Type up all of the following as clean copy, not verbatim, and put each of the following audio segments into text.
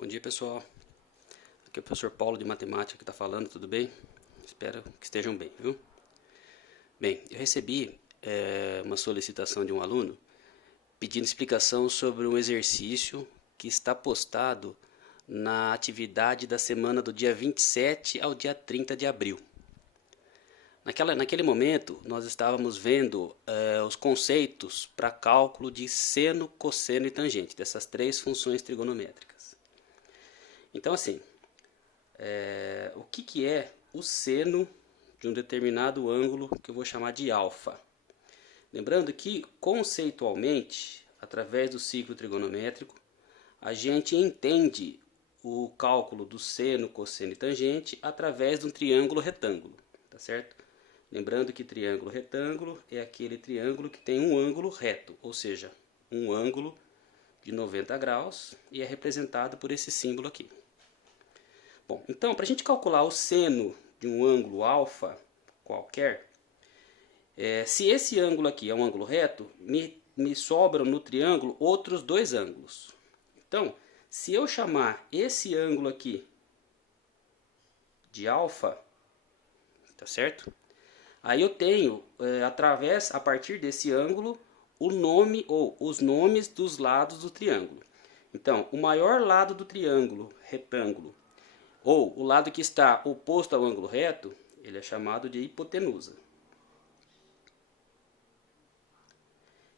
Bom dia, pessoal. Aqui é o professor Paulo de Matemática que está falando, tudo bem? Espero que estejam bem, viu? Bem, eu recebi uma solicitação de um aluno pedindo explicação sobre um exercício que está postado na atividade da semana do dia 27 ao dia 30 de abril. Naquele momento, nós estávamos vendo os conceitos para cálculo de seno, cosseno e tangente, dessas três funções trigonométricas. Então, assim, o que é o seno de um determinado ângulo que eu vou chamar de alfa? Lembrando que, conceitualmente, através do ciclo trigonométrico, a gente entende o cálculo do seno, cosseno e tangente através de um triângulo retângulo, tá certo? Lembrando que triângulo retângulo é aquele triângulo que tem um ângulo reto, ou seja, um ângulo de 90 graus e é representado por esse símbolo aqui. Bom, então, para a gente calcular o seno de um ângulo alfa qualquer, se esse ângulo aqui é um ângulo reto, me sobram no triângulo outros dois ângulos. Então, se eu chamar esse ângulo aqui de alfa, tá certo? Aí eu tenho, a partir desse ângulo, o nome ou os nomes dos lados do triângulo. Então, o maior lado do triângulo retângulo, ou o lado que está oposto ao ângulo reto, ele é chamado de hipotenusa.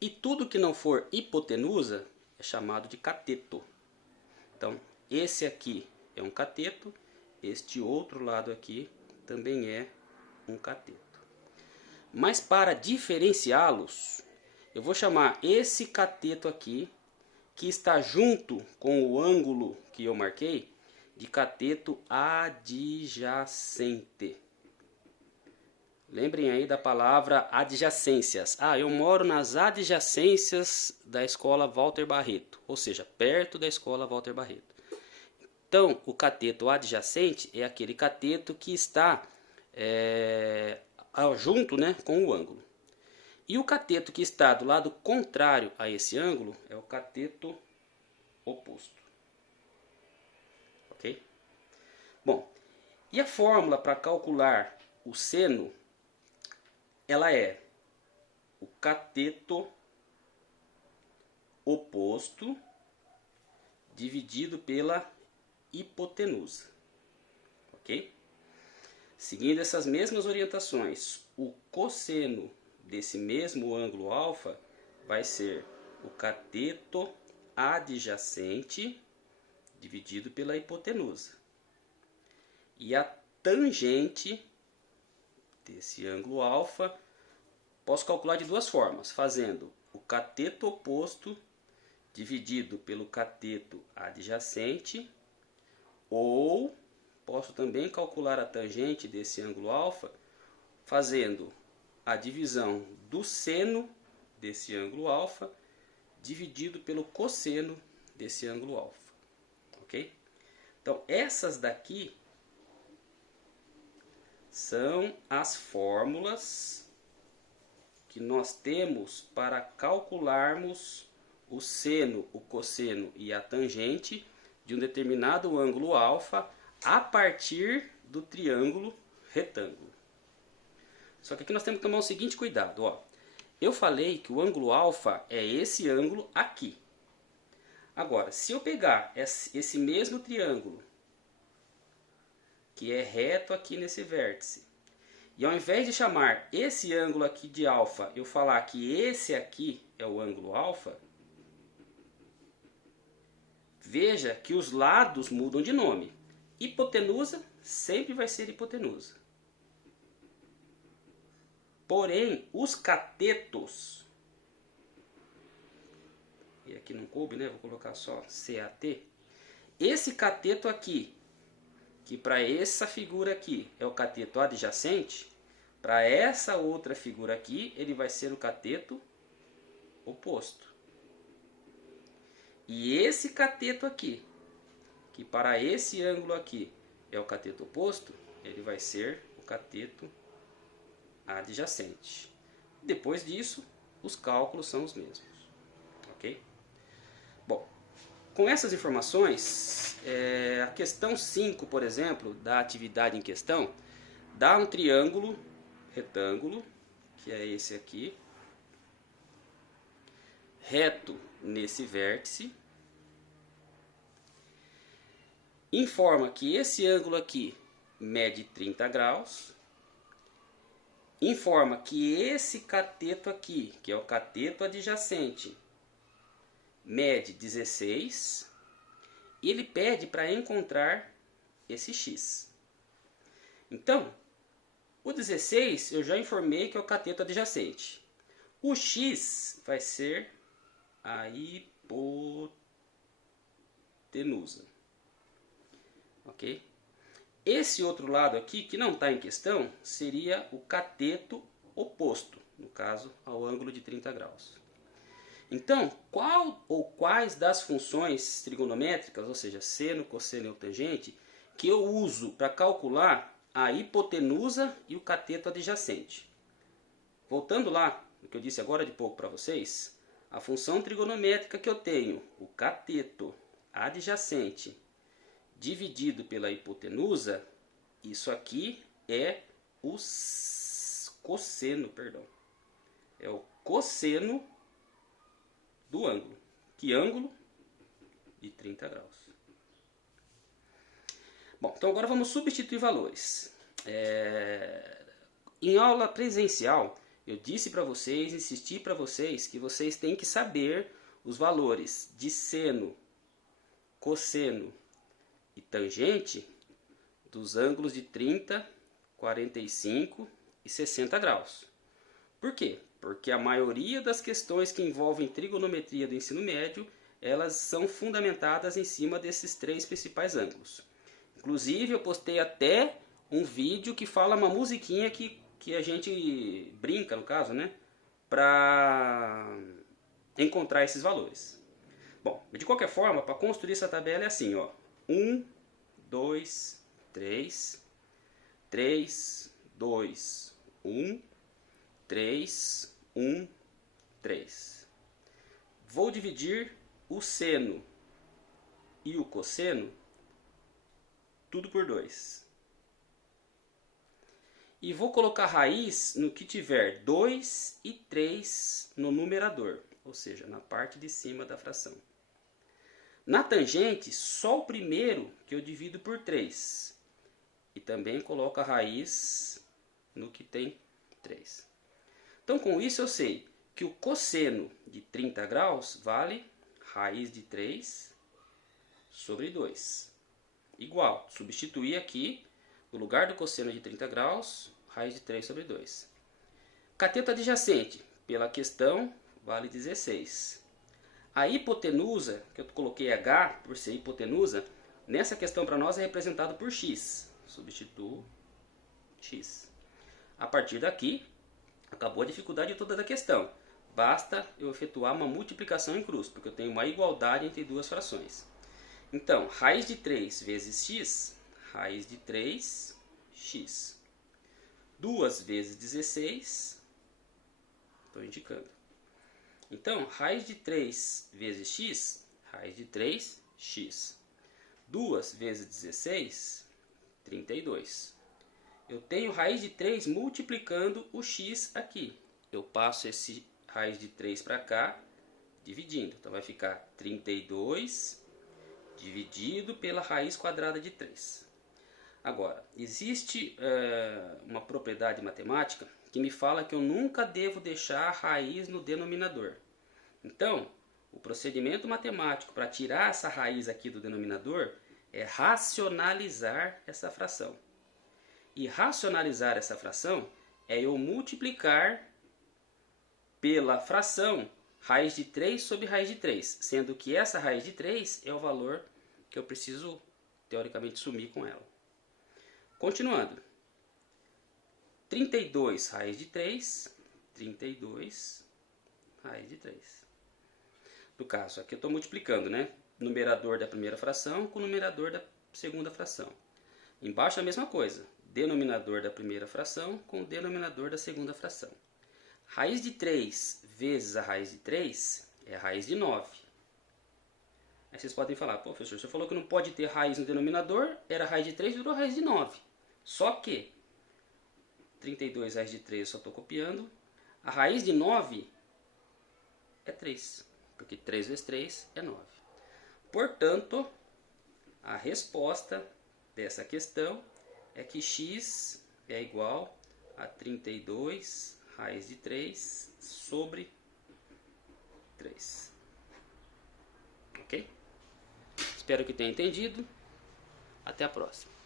E tudo que não for hipotenusa é chamado de cateto. Então, esse aqui é um cateto, este outro lado aqui também é um cateto. Mas para diferenciá-los, eu vou chamar esse cateto aqui, que está junto com o ângulo que eu marquei, de cateto adjacente. Lembrem aí da palavra adjacências. Eu moro nas adjacências da escola Walter Barreto, ou seja, perto da escola Walter Barreto. Então, o cateto adjacente é aquele cateto que está junto, né, com o ângulo. E o cateto que está do lado contrário a esse ângulo é o cateto oposto. Ok? Bom, e a fórmula para calcular o seno, ela é o cateto oposto dividido pela hipotenusa. Ok? Seguindo essas mesmas orientações, o cosseno desse mesmo ângulo alfa vai ser o cateto adjacente dividido pela hipotenusa. E a tangente desse ângulo alfa posso calcular de duas formas, fazendo o cateto oposto dividido pelo cateto adjacente, ou posso também calcular a tangente desse ângulo alfa fazendo a divisão do seno desse ângulo alfa dividido pelo cosseno desse ângulo alfa. Ok? Então, essas daqui são as fórmulas que nós temos para calcularmos o seno, o cosseno e a tangente de um determinado ângulo alfa a partir do triângulo retângulo. Só que aqui nós temos que tomar o seguinte cuidado. Eu falei que o ângulo alfa é esse ângulo aqui. Agora, se eu pegar esse mesmo triângulo, que é reto aqui nesse vértice, e ao invés de chamar esse ângulo aqui de alfa, eu falar que esse aqui é o ângulo alfa, veja que os lados mudam de nome. Hipotenusa sempre vai ser hipotenusa. Porém, os catetos, e aqui não coube, né? Vou colocar só CAT. Esse cateto aqui, que para essa figura aqui é o cateto adjacente, para essa outra figura aqui, ele vai ser o cateto oposto. E esse cateto aqui, que para esse ângulo aqui é o cateto oposto, ele vai ser o cateto adjacente. Depois disso, os cálculos são os mesmos. Ok? Bom, com essas informações, a questão 5, por exemplo, da atividade em questão, dá um triângulo retângulo, que é esse aqui, reto nesse vértice, informa que esse ângulo aqui mede 30 graus, informa que esse cateto aqui, que é o cateto adjacente, mede 16, e ele pede para encontrar esse x. Então, o 16 eu já informei que é o cateto adjacente. O x vai ser a hipotenusa. Ok? Esse outro lado aqui, que não está em questão, seria o cateto oposto, no caso, ao ângulo de 30 graus. Então, qual ou quais das funções trigonométricas, ou seja, seno, cosseno ou tangente, que eu uso para calcular a hipotenusa e o cateto adjacente? Voltando lá, no que eu disse agora de pouco para vocês, a função trigonométrica que eu tenho, o cateto adjacente dividido pela hipotenusa, isso aqui é o cosseno, perdão. É o cosseno do ângulo. Que ângulo? De 30 graus. Bom, então agora vamos substituir valores. Em aula presencial, eu disse para vocês, insisti para vocês, que vocês têm que saber os valores de seno, cosseno e tangente dos ângulos de 30, 45 e 60 graus. Por quê? Porque a maioria das questões que envolvem trigonometria do ensino médio, elas são fundamentadas em cima desses três principais ângulos. Inclusive, eu postei até um vídeo que fala uma musiquinha que a gente brinca, no caso, né? Para encontrar esses valores. Bom, de qualquer forma, para construir essa tabela é assim, ó. 1, 2, 3, 3, 2, 1, 3, 1, 3. Vou dividir o seno e o cosseno tudo por 2. E vou colocar raiz no que tiver 2 e 3 no numerador, ou seja, na parte de cima da fração. Na tangente, só o primeiro que eu divido por 3. E também coloco a raiz no que tem 3. Então, com isso eu sei que o cosseno de 30 graus vale raiz de 3 sobre 2. Igual, substituir aqui, no lugar do cosseno de 30 graus, raiz de 3 sobre 2. Cateto adjacente, pela questão, vale 16. A hipotenusa, que eu coloquei H por ser hipotenusa, nessa questão para nós é representado por x. Substituo x. A partir daqui, acabou a dificuldade toda da questão. Basta eu efetuar uma multiplicação em cruz, porque eu tenho uma igualdade entre duas frações. Então, raiz de 3 vezes x, raiz de 3, x. 2 vezes 16, estou indicando. Então, raiz de 3 vezes x, raiz de 3, x. 2 vezes 16, 32. Eu tenho raiz de 3 multiplicando o x aqui. Eu passo esse raiz de 3 para cá, dividindo. Então, vai ficar 32 dividido pela raiz quadrada de 3. Agora, existe uma propriedade matemática que me fala que eu nunca devo deixar a raiz no denominador. Então, o procedimento matemático para tirar essa raiz aqui do denominador é racionalizar essa fração. E racionalizar essa fração é eu multiplicar pela fração raiz de 3 sobre raiz de 3, sendo que essa raiz de 3 é o valor que eu preciso, teoricamente, sumir com ela. Continuando. 32 raiz de 3, 32 raiz de 3. No caso, aqui eu estou multiplicando, né? Numerador da primeira fração com o numerador da segunda fração. Embaixo a mesma coisa. Denominador da primeira fração com o denominador da segunda fração. Raiz de 3 vezes a raiz de 3 é a raiz de 9. Aí vocês podem falar, pô, professor, você falou que não pode ter raiz no denominador, era raiz de 3, virou raiz de 9. Só que 32 raiz de 3 eu só estou copiando. A raiz de 9 é 3, porque 3 vezes 3 é 9. Portanto, a resposta dessa questão é que x é igual a 32 raiz de 3 sobre 3. Ok? Espero que tenha entendido. Até a próxima.